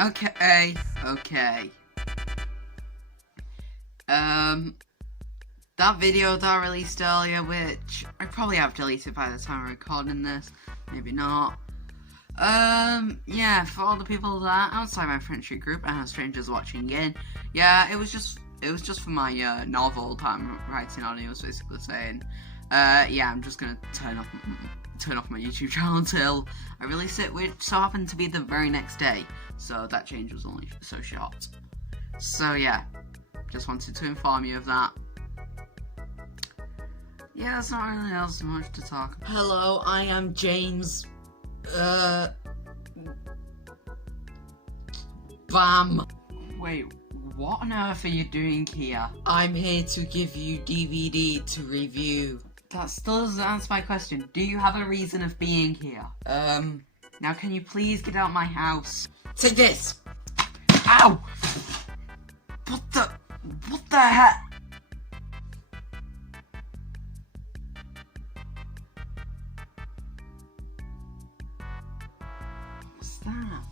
Okay. That video that I released earlier, which I probably have deleted by the time I'm recording this, maybe not. Yeah, for all the people that are outside my friendship group and strangers watching in, yeah, it was just for my novel that I'm writing on. It was basically saying, yeah, I'm just gonna turn off my YouTube channel until I release it, which so happened to be the very next day. So that change was only so short. So yeah, just wanted to inform you of that. Yeah, there's not really else much to talk about. Hello, I am James. Bam. Wait, what on earth are you doing here? I'm here to give you DVD to review. That still doesn't answer my question. Do you have a reason of being here? Now can you please get out of my house? Take this! Ow! What the heck? What's that?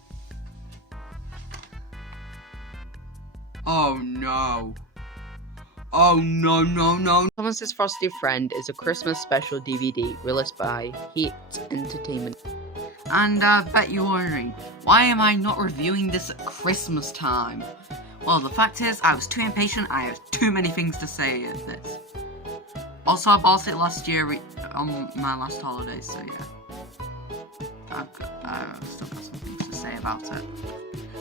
Oh no. Oh no. Thomas's Frosty Friend is a Christmas special DVD released by Heat Entertainment. And I bet you're wondering, why am I not reviewing this at Christmas time? Well, the fact is, I was too impatient. I have too many things to say at this. Also, I bought it last year on my last holiday, so yeah. I've still got some things to say about it.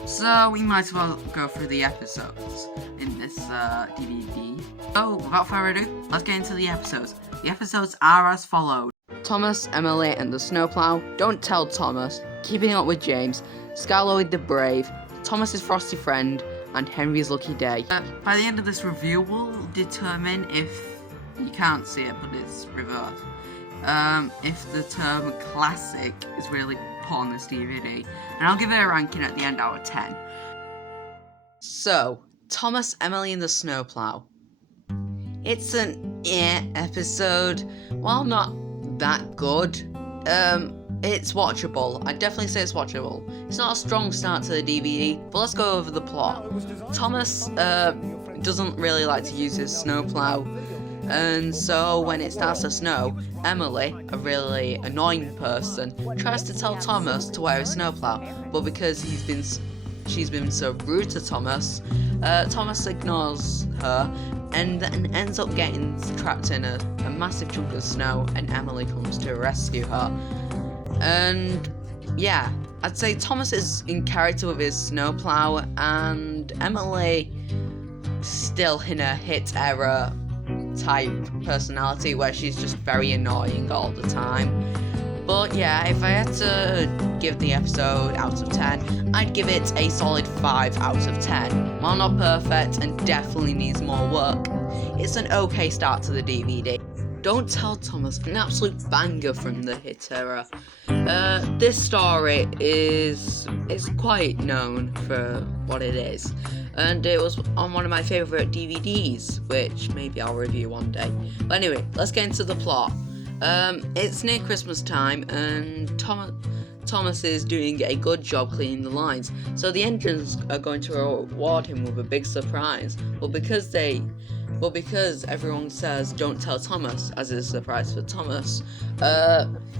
So, we might as well go through the episodes in this DVD. So, without further ado, let's get into the episodes. The episodes are as follows. Thomas, Emily, and the Snowplow, Don't Tell Thomas, Keeping Up with James, Scarloid the Brave, Thomas's Frosty Friend, and Henry's Lucky Day. By the end of this review, we'll determine if, you can't see it, but it's reversed, if the term classic is really put on this DVD. And I'll give it a ranking at the end out of 10. So, Thomas, Emily, and the Snowplow. It's an episode. While not that good, it's watchable. I'd definitely say it's watchable. It's not a strong start to the DVD, but let's go over the plot. Thomas doesn't really like to use his snowplow, and so when it starts to snow, Emily, a really annoying person, tries to tell Thomas to wear a snowplow, but because she's been so rude to Thomas, Thomas ignores her and then ends up getting trapped in a massive chunk of snow, and Emily comes to rescue her. And yeah, I'd say Thomas is in character with his snowplow, and Emily still in a hit error type personality where she's just very annoying all the time. But yeah, if I had to give the episode out of 10, I'd give it a solid 5 out of 10. While not perfect and definitely needs more work, it's an okay start to the DVD. Don't Tell Thomas, an absolute banger from the hit era. This story is quite known for what it is, and it was on one of my favourite DVDs, which maybe I'll review one day. But anyway, let's get into the plot. It's near Christmas time, and Thomas is doing a good job cleaning the lines, so the engines are going to reward him with a big surprise. But because everyone says don't tell Thomas as a surprise for Thomas,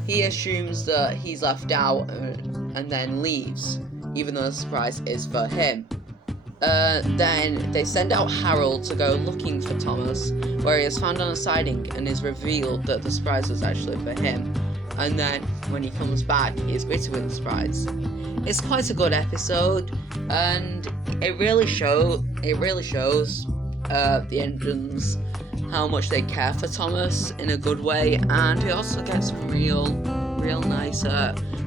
he assumes that he's left out and then leaves, even though the surprise is for him. Then they send out Harold to go looking for Thomas, where he is found on a siding and is revealed that the surprise was actually for him. And then when he comes back, he is greeted with the surprise. It's quite a good episode, and it really shows the engines how much they care for Thomas in a good way, and it also gets real nice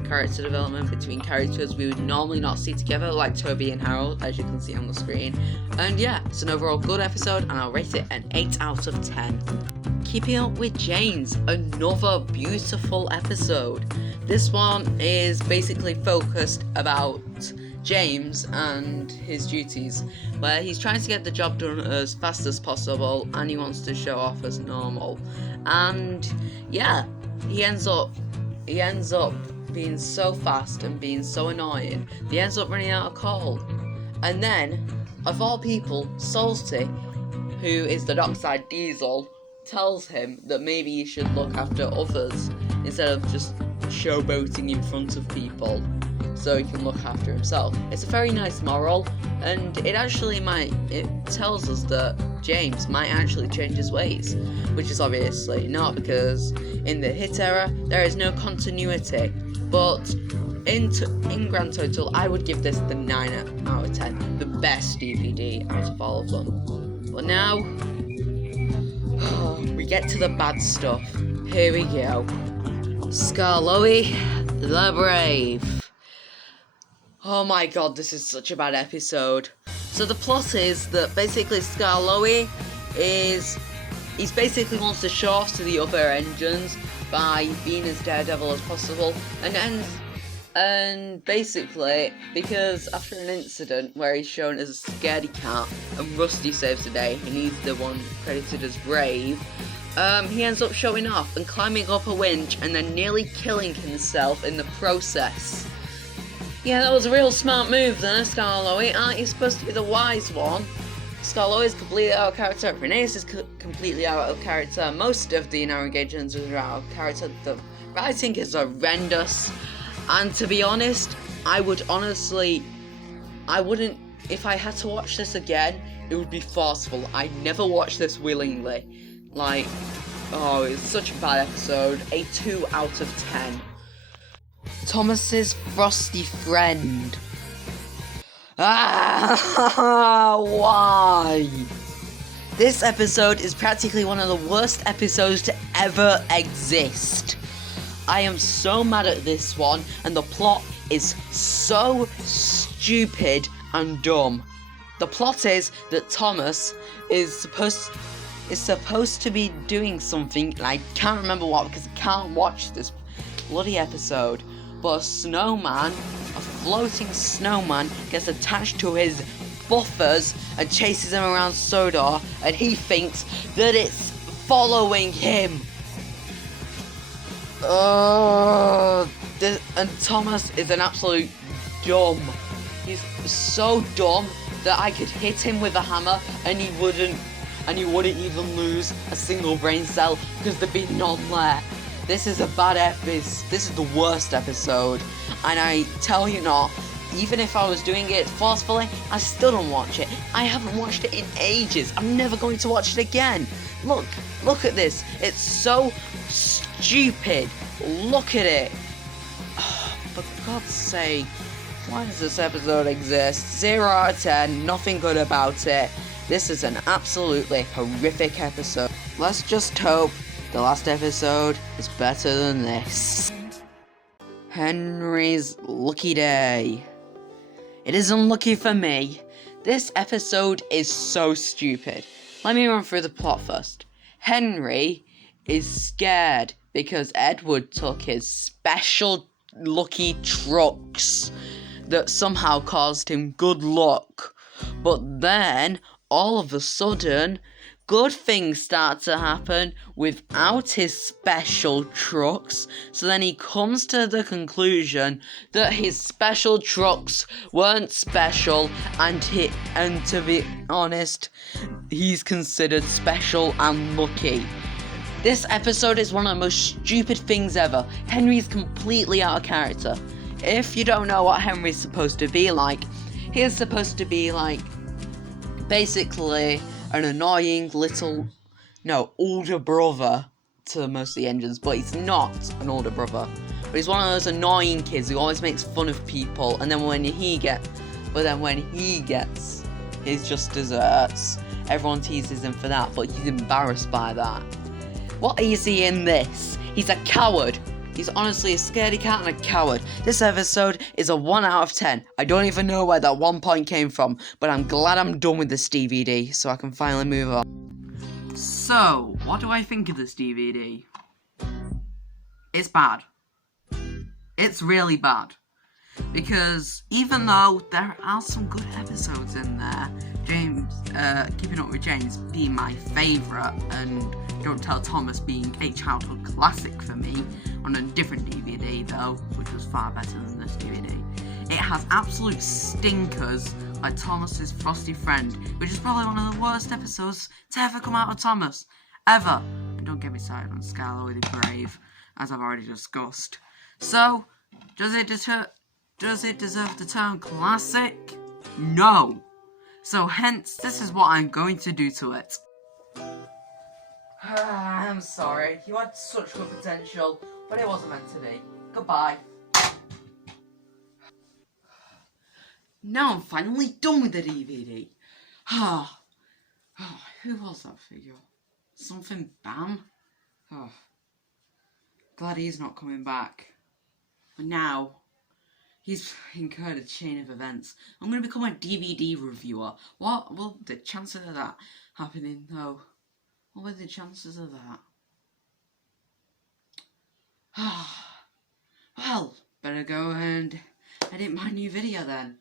character development between characters we would normally not see together, like Toby and Harold, as you can see on the screen. And yeah, it's an overall good episode, and I'll rate it an 8 out of 10. Keeping Up with James, another beautiful episode. This one is basically focused about James and his duties, where he's trying to get the job done as fast as possible, and he wants to show off as normal. And yeah, he ends up being so fast and being so annoying, he ends up running out of coal. And then, of all people, Salty, who is the dockside diesel, tells him that maybe he should look after others instead of just showboating in front of people so he can look after himself. It's a very nice moral, and it tells us that James might actually change his ways, which is obviously not, because in the hit era there is no continuity. But in grand total, I would give this the 9 out of 10, the best DVD out of all of them. But now, we get to the bad stuff. Here we go. Skarloey the Brave. Oh my god, this is such a bad episode. So the plot is that basically Skarloey he basically wants to show off to the other engines by being as daredevil as possible, and basically, because after an incident where he's shown as a scaredy cat and Rusty saves the day, and he's the one credited as brave, he ends up showing off and climbing up a winch and then nearly killing himself in the process. Yeah, that was a real smart move then, Skarloey. Aren't you supposed to be the wise one? Skarloey is completely out of character. Phineas is completely out of character. Most of the Now Engaged Engines are out of character. The writing is horrendous. And to be honest, I wouldn't, if I had to watch this again, it would be forceful. I never watched this willingly. Like, oh, it's such a bad episode. A 2 out of 10. Thomas's Frosty friend. Why? This episode is practically one of the worst episodes to ever exist. I am so mad at this one, and the plot is so stupid and dumb. The plot is that Thomas is supposed to be doing something, and I can't remember what because I can't watch this bloody episode. But a floating snowman, gets attached to his buffers and chases him around Sodor, and he thinks that it's following him. And Thomas is an absolute dumb. He's so dumb that I could hit him with a hammer and he wouldn't even lose a single brain cell because there'd be none there. This is a bad episode. This is the worst episode. And I tell you not, even if I was doing it forcefully, I still don't watch it. I haven't watched it in ages. I'm never going to watch it again. Look at this. It's so stupid. Look at it. Oh, for God's sake. Why does this episode exist? 0 out of 10. Nothing good about it. This is an absolutely horrific episode. Let's just hope the last episode is better than this. Henry's lucky day. It is unlucky for me. This episode is so stupid. Let me run through the plot first. Henry is scared because Edward took his special lucky trucks that somehow caused him good luck. But then, all of a sudden, good things start to happen without his special trucks. So then he comes to the conclusion that his special trucks weren't special, and to be honest, he's considered special and lucky. This episode is one of the most stupid things ever. Henry's completely out of character. If you don't know what Henry's supposed to be like, he's supposed to be like basically an annoying older brother to most of the engines, but he's not an older brother. But he's one of those annoying kids who always makes fun of people, and then when he gets his just desserts, everyone teases him for that, but he's embarrassed by that. What is he in this? He's a coward. He's honestly a scaredy cat and a coward. This episode is a 1 out of 10. I don't even know where that 1 point came from, but I'm glad I'm done with this DVD, so I can finally move on. So, what do I think of this DVD? It's bad. It's really bad. Because even though there are some good episodes in there, Keeping Up with James being my favourite, and Don't Tell Thomas being a childhood classic for me on a different DVD though, which was far better than this DVD. It has absolute stinkers like Thomas's Frosty Friend, which is probably one of the worst episodes to ever come out of Thomas, ever. And don't get me started on Scarlet the Brave, as I've already discussed. So, does it deserve the term classic? No. So hence, this is what I'm going to do to it. I'm sorry, you had such good potential, but it wasn't meant to be. Goodbye. Now I'm finally done with the DVD. Who was that figure? Something Bam? Glad he's not coming back. But now, he's incurred a chain of events. I'm going to become a DVD reviewer. What will the chances of that happening, though? What were the chances of that? Well, better go and edit my new video then.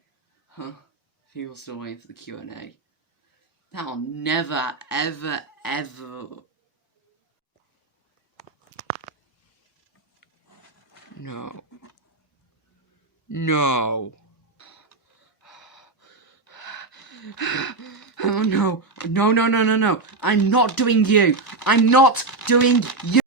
People still waiting for the Q&A. That'll never, ever, ever... No. No. Oh no. No. I'm not doing you. I'm not doing you.